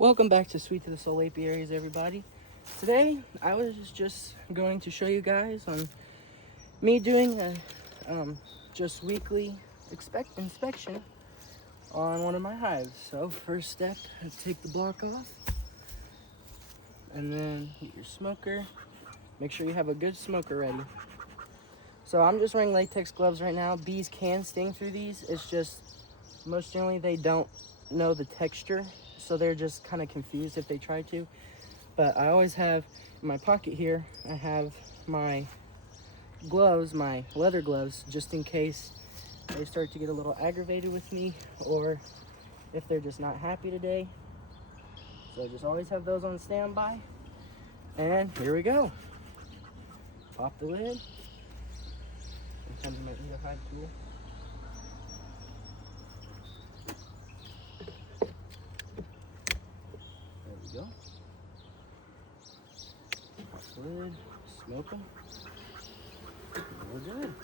Welcome back to Sweet to the Soul Apiaries, everybody. Today, I was just going to show you guys on me doing a just weekly inspection on one of my hives. So first step, take the block off, and then get your smoker. Make sure you have a good smoker ready. So I'm just wearing latex gloves right now. Bees can sting through these. It's just most generally they don't know the texture, so they're just kind of confused if they try to. But I always have in my pocket here, I have my gloves, my leather gloves, just in case they start to get a little aggravated with me or if they're just not happy today. So just always have those on standby. And here we go. Pop the lid. Sometimes you might need a Beehive tool. There we go. Pop the lid, smoke them. And we're good.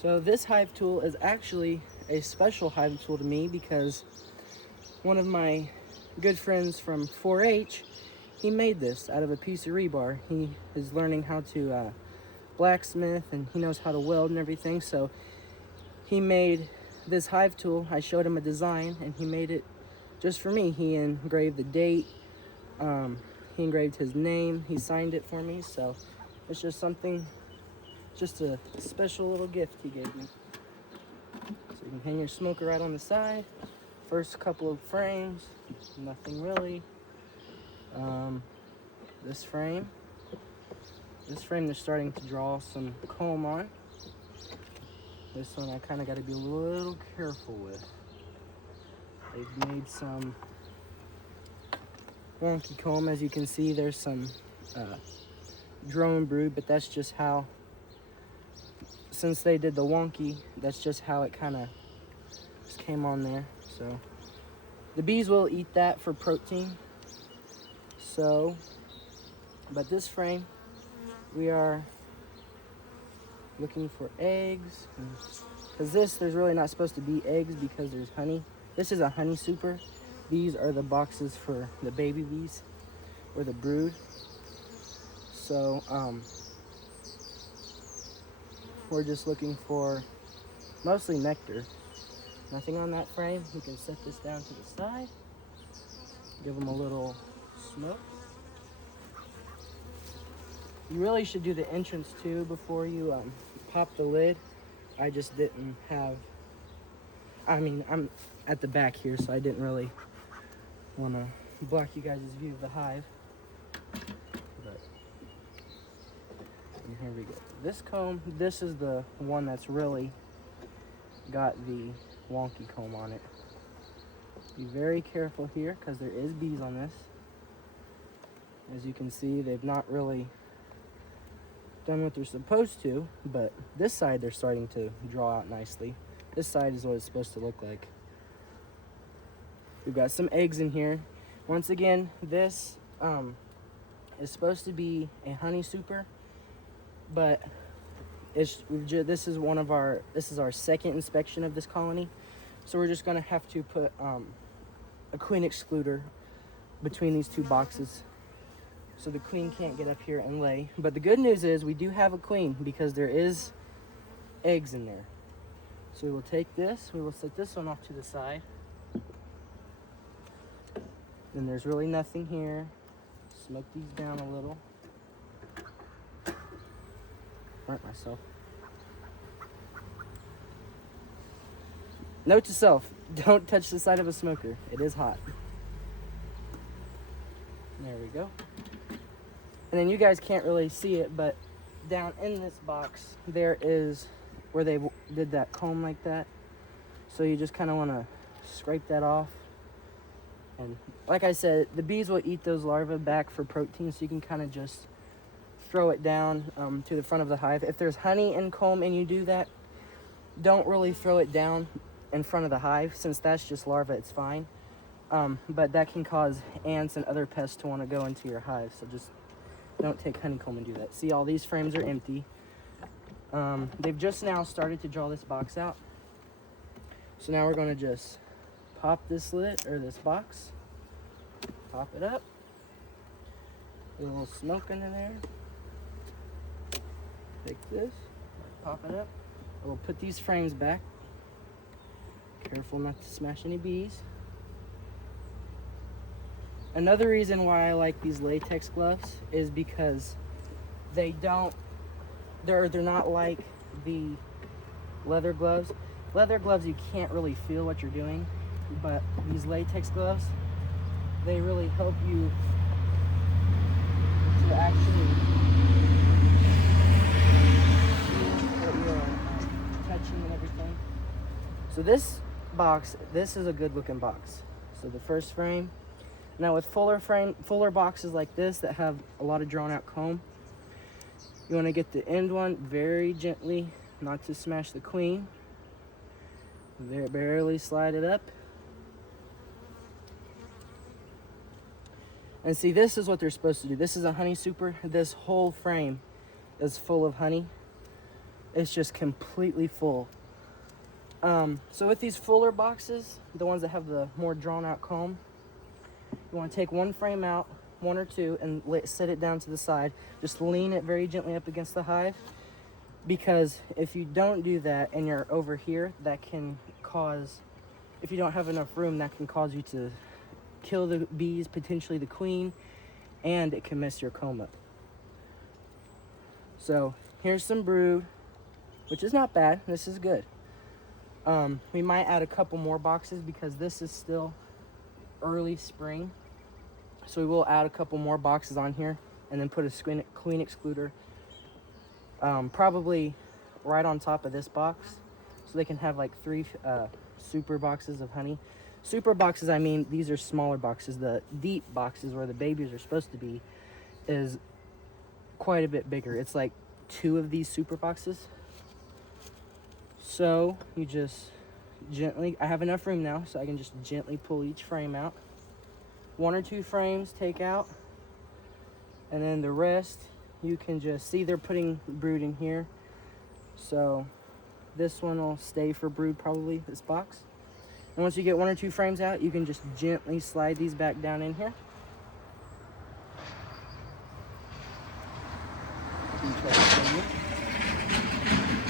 So this hive tool is actually a special hive tool to me because one of my good friends from 4-H, he made this out of a piece of rebar. He is learning how to blacksmith, and he knows how to weld and everything. So he made this hive tool. I showed him a design and he made it just for me. He engraved the date, he engraved his name, he signed it for me. So it's just something, just a special little gift he gave me. So you can hang your smoker right on the side. First couple of frames, nothing really. This frame, they're starting to draw some comb on. This one I kind of got to be a little careful with. They've made some wonky comb. As you can see, there's some drone brood, but that's just how, since they did the wonky, that's just how it kind of just came on there. So the bees will eat that for protein. So, but this frame, we are looking for eggs, because there's really not supposed to be eggs because there's honey. This is a honey super. These are the boxes for the baby bees or the brood. So we're just looking for mostly nectar. Nothing on that frame. You can set this down to the side, give them a little smoke. You really should do the entrance too before you pop the lid. I just didn't have, I'm at the back here, so I didn't really want to block you guys' view of the hive. But and here we go. This comb, this is the one that's really got the wonky comb on it. Be very careful here because there is bees on this. As you can see, they've not really done what they're supposed to, but this side they're starting to draw out nicely. This side is what it's supposed to look like. We've got some eggs in here. Once again, this is supposed to be a honey super, but this is our second inspection of this colony, so we're just gonna have to put a queen excluder between these two boxes so the queen can't get up here and lay. But the good news is we do have a queen because there is eggs in there. So we will take this, we will set this one off to the side. Then there's really nothing here. Smoke these down a little. Burnt myself. Note to self, don't touch the side of a smoker. It is hot. There we go. And then you guys can't really see it, but down in this box, there is where they did that comb like that. So you just kind of want to scrape that off. And like I said, the bees will eat those larvae back for protein, so you can kind of just throw it down to the front of the hive. If there's honey and comb and you do that, don't really throw it down in front of the hive. Since that's just larvae, it's fine. But that can cause ants and other pests to want to go into your hive, so just don't take honeycomb and do that. See, all these frames are empty. They've just now started to draw this box out. So now we're going to just pop this lid, or this box, pop it up. A little smoke in there. Take this, pop it up. We'll put these frames back. Careful not to smash any bees. Another reason why I like these latex gloves is because they're not like the leather gloves. Leather gloves, you can't really feel what you're doing, but these latex gloves, they really help you to actually see what you're touching and everything. So this box, this is a good looking box. So the first frame. Now with fuller boxes like this that have a lot of drawn out comb, you want to get the end one very gently, not to smash the queen. Barely slide it up. And see, this is what they're supposed to do. This is a honey super. This whole frame is full of honey. It's just completely full. So with these fuller boxes, the ones that have the more drawn out comb, you want to take one frame out, one or two, and set it down to the side. Just lean it very gently up against the hive, because if you don't do that and you're over here, that can cause, if you don't have enough room, that can cause you to kill the bees, potentially the queen, and it can mess your comb up. So here's some brood, which is not bad. This is good. We might add a couple more boxes because this is still early spring. So we will add a couple more boxes on here and then put a queen excluder probably right on top of this box, so they can have like 3 super boxes of honey. Super boxes, I mean, these are smaller boxes. The deep boxes where the babies are supposed to be is quite a bit bigger. It's like 2 of these super boxes. So you just gently, I have enough room now, so I can just gently pull each frame out. 1 or 2 frames take out, and then the rest you can just see they're putting brood in here. So this one will stay for brood, probably, this box. And once you get 1 or 2 frames out, you can just gently slide these back down in here.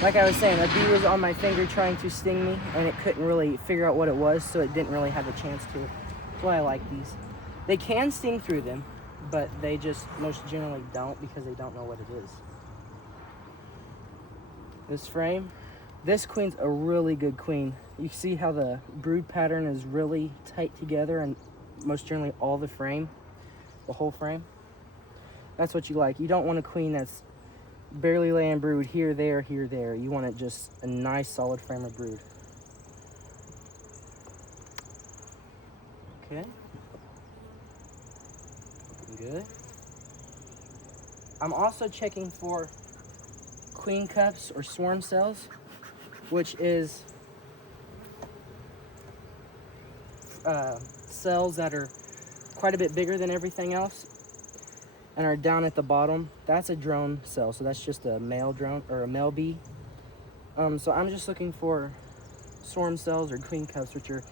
Like I was saying, a bee was on my finger trying to sting me, and it couldn't really figure out what it was, so it didn't really have a chance to. That's why I like these. They can sting through them, but they just most generally don't because they don't know what it is. This frame, this queen's a really good queen. You see how the brood pattern is really tight together, and most generally all the frame, the whole frame. That's what you like. You don't want a queen that's barely laying brood here, there, here, there. You want it just a nice solid frame of brood. Okay. Looking good. I'm also checking for queen cups or swarm cells, which is cells that are quite a bit bigger than everything else and are down at the bottom. That's a drone cell, so that's just a male drone or a male bee. So I'm just looking for swarm cells or queen cups, which are,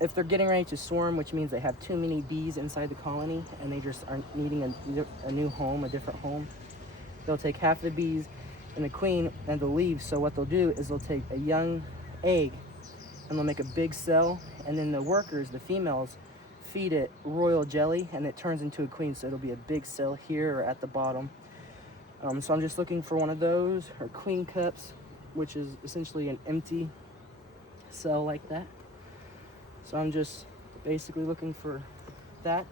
if they're getting ready to swarm, which means they have too many bees inside the colony and they just are needing a new home, a different home, they'll take half the bees and the queen and they'll leave. So what they'll do is they'll take a young egg and they'll make a big cell, and then the workers, the females, feed it royal jelly and it turns into a queen. So it'll be a big cell here or at the bottom. So I'm just looking for one of those, or queen cups, which is essentially an empty cell like that. So I'm just basically looking for that,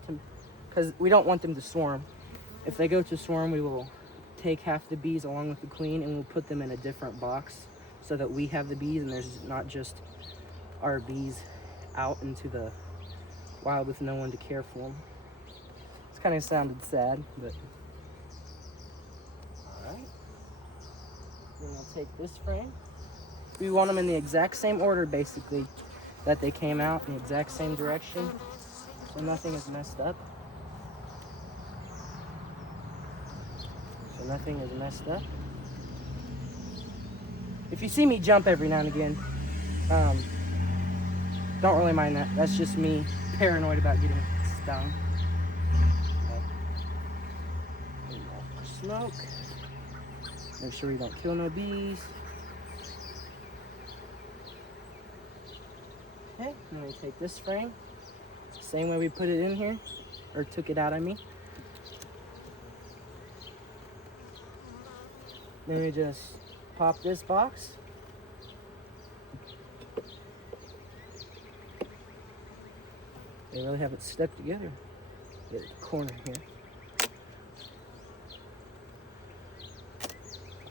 because we don't want them to swarm. If they go to swarm, we will take half the bees along with the queen and we'll put them in a different box so that we have the bees and there's not just our bees out into the wild with no one to care for them. It's kind of sounded sad, but all right. Then we'll take this frame. We want them in the exact same order, basically, that they came out, in the exact same direction, so nothing is messed up. If you see me jump every now and again, don't really mind that. That's just me paranoid about getting stung. Okay. Smoke. Make sure we don't kill no bees. Okay, I'm going to take this frame, same way we put it in here, or took it out, I mean. Then we just pop this box. They really have it stuck together. Get the corner here.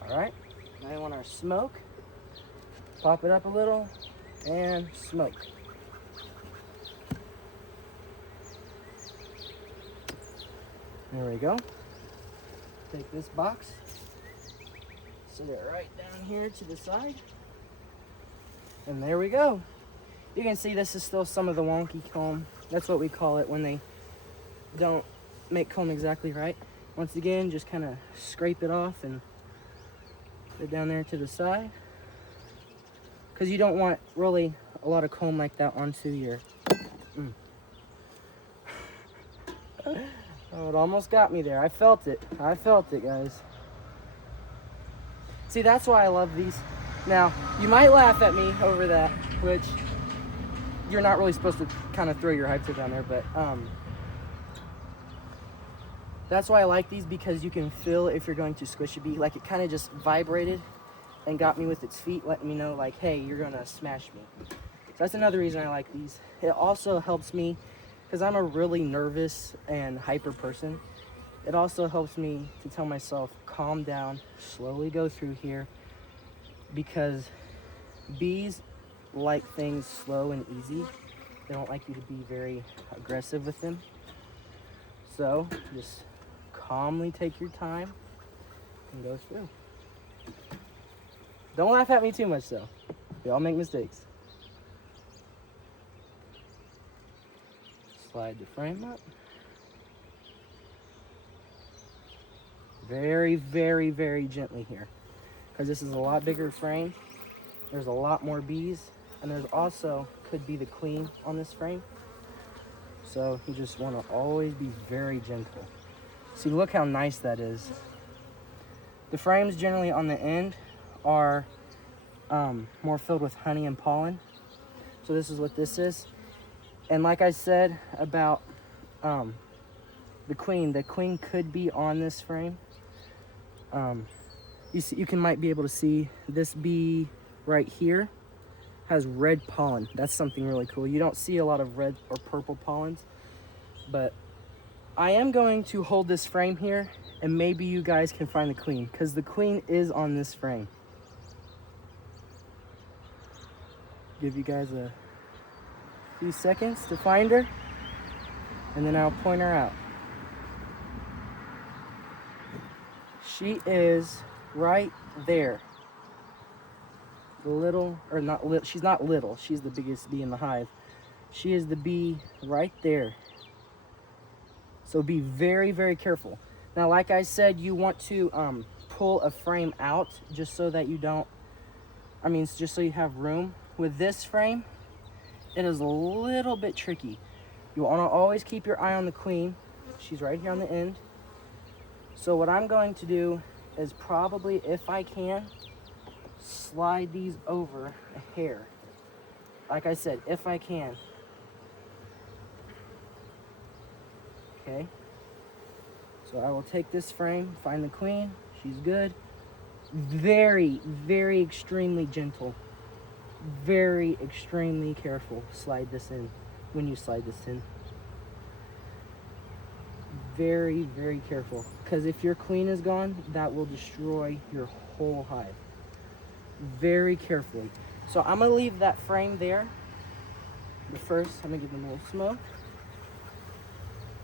All right, now we want our smoke. Pop it up a little and smoke. There we go. Take this box, set it right down here to the side, and there we go. You can see this is still some of the wonky comb. That's what we call it when they don't make comb exactly right. Once again, just kind of scrape it off and put it down there to the side, because you don't want really a lot of comb like that onto your Oh, it almost got me there. I felt it, guys. See, that's why I love these. Now, you might laugh at me over that, which you're not really supposed to kind of throw your hive tip down there, but that's why I like these, because you can feel if you're going to squish a bee. Like, it kind of just vibrated and got me with its feet, letting me know, like, hey, you're gonna smash me. So that's another reason I like these. It also helps me, because I'm a really nervous and hyper person. It also helps me to tell myself, calm down, slowly go through here, because bees like things slow and easy. They don't like you to be very aggressive with them. So just calmly take your time and go through. Don't laugh at me too much though. We all make mistakes. Slide the frame up. Very, very, very gently here, because this is a lot bigger frame. There's a lot more bees, and there's also could be the queen on this frame. So you just want to always be very gentle. See, look how nice that is. The frames generally on the end are more filled with honey and pollen. So this is what this is. And like I said about the queen could be on this frame. You might be able to see this bee right here has red pollen. That's something really cool. You don't see a lot of red or purple pollens, but I am going to hold this frame here, and maybe you guys can find the queen, because the queen is on this frame. Give you guys a few seconds to find her, and then I'll point her out. She is right there. The little, or not little, she's not little, she's the biggest bee in the hive. She is the bee right there. So be very, very careful. Now, like I said, you want to pull a frame out just so that you don't, just so you have room. With this frame, it is a little bit tricky. You want to always keep your eye on the queen. She's right here on the end. So what I'm going to do is probably, if I can, slide these over a hair. Like I said, if I can. Okay. So I will take this frame, find the queen. She's good. Very, very extremely gentle. Very extremely careful. Slide this in when you slide this in. Very, very careful, because if your queen is gone, that will destroy your whole hive. Very carefully. So I'm gonna leave that frame there. But first, I'm gonna give them a little smoke.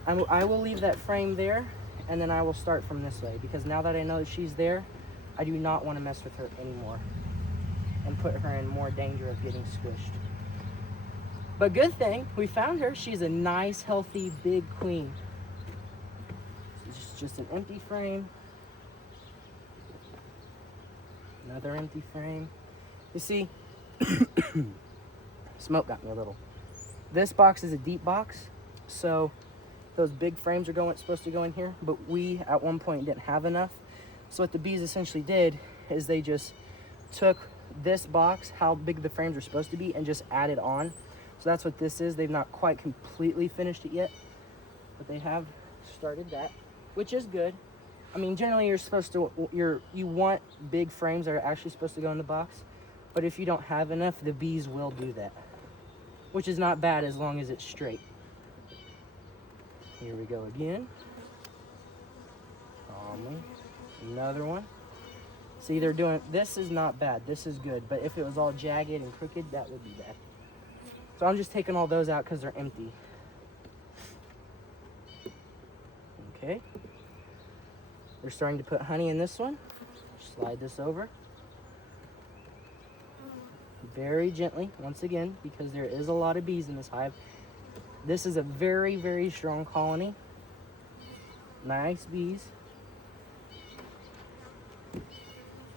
I will leave that frame there, and then I will start from this way, because now that I know that she's there, I do not want to mess with her anymore and put her in more danger of getting squished. But good thing, we found her. She's a nice, healthy, big queen. It's just an empty frame. Another empty frame. You see, smoke got me a little. This box is a deep box, so those big frames are supposed to go in here, but we at one point didn't have enough. So what the bees essentially did is they just took this box, how big the frames are supposed to be, and just added on. So that's what this is. They've not quite completely finished it yet, but they have started that, which is good. I mean, generally you're supposed to, you want big frames that are actually supposed to go in the box, but if you don't have enough, the bees will do that, which is not bad as long as it's straight. Here we go again. Another one. See, they're doing, this is not bad, this is good, but if it was all jagged and crooked, that would be bad. So I'm just taking all those out because they're empty. Okay. We're starting to put honey in this one. Slide this over. Very gently, once again, because there is a lot of bees in this hive. This is a very, very strong colony. Nice bees.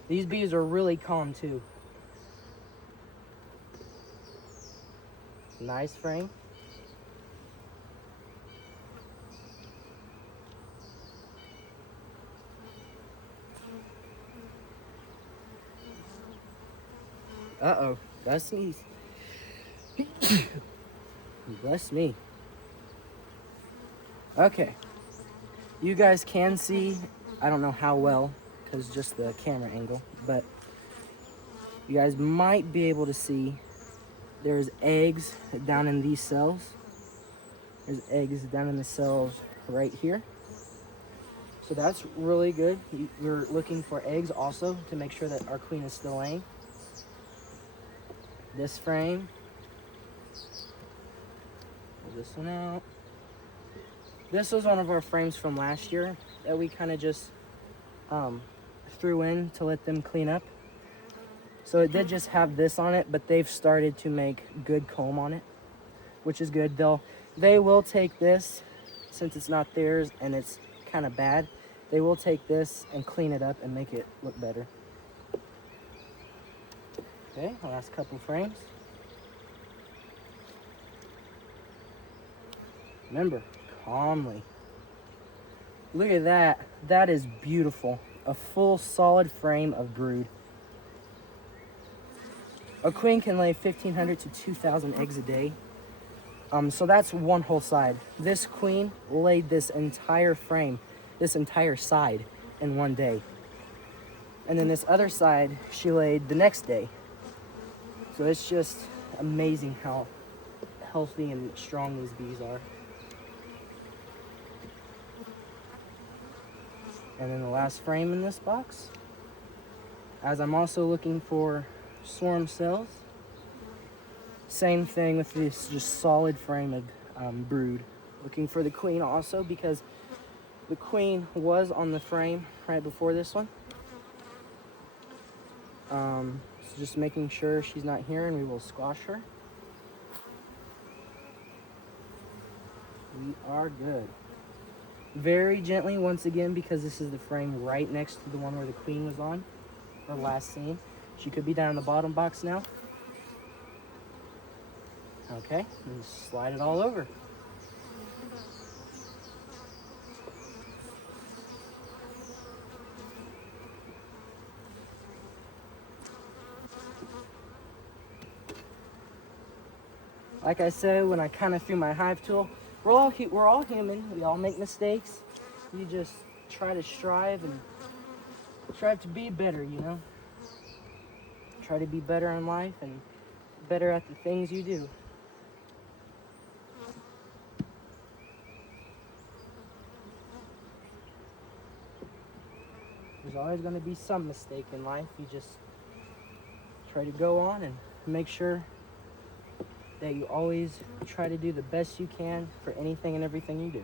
These bees are really calm too. Nice frame. Uh-oh, that's sneeze. Bless me. Okay. You guys can see, I don't know how well, because just the camera angle, but you guys might be able to see there's eggs down in these cells. There's eggs down in the cells right here. So that's really good. We're looking for eggs also to make sure that our queen is still laying. This frame. Pull this one out. This was one of our frames from last year that we kind of just threw in to let them clean up. So it did just have this on it, but they've started to make good comb on it, which is good. They will take this, since it's not theirs and it's kind of bad, they will take this and clean it up and make it look better. Okay, last couple frames. Remember, calmly. Look at that. That is beautiful. A full solid frame of brood. A queen can lay 1,500 to 2,000 eggs a day. So that's one whole side. This queen laid this entire frame, this entire side in one day. And then this other side, she laid the next day. So it's just amazing how healthy and strong these bees are. And then the last frame in this box, as I'm also looking for swarm cells, same thing with this just solid frame of brood. Looking for the queen also, because the queen was on the frame right before this one. So just making sure she's not here, and we will squash her. We are good. Very gently, once again, because this is the frame right next to the one where the queen was on, or last seen. She could be down in the bottom box now. Okay, and slide it all over. Like I said, when I kind of threw my hive tool, we're all human. We all make mistakes. You just try to strive to be better, you know? Try to be better in life and better at the things you do. There's always going to be some mistake in life. You just try to go on and make sure that you always try to do the best you can for anything and everything you do.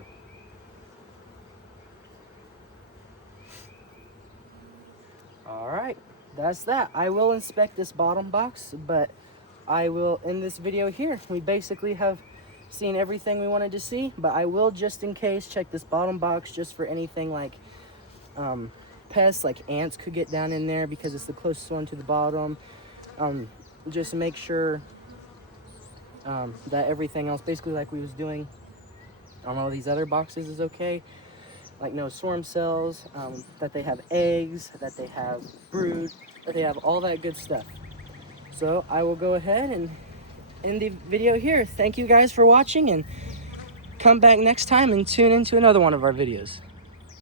All right, that's that. I will inspect this bottom box, but I will end this video here. We basically have seen everything we wanted to see, but I will, just in case, check this bottom box just for anything like pests, like ants could get down in there because it's the closest one to the bottom. just make sure that everything else, basically like we was doing on all these other boxes, is okay. Like no swarm cells, that they have eggs, that they have brood, that they have all that good stuff. So I will go ahead and end the video here. Thank you guys for watching, and come back next time and tune into another one of our videos.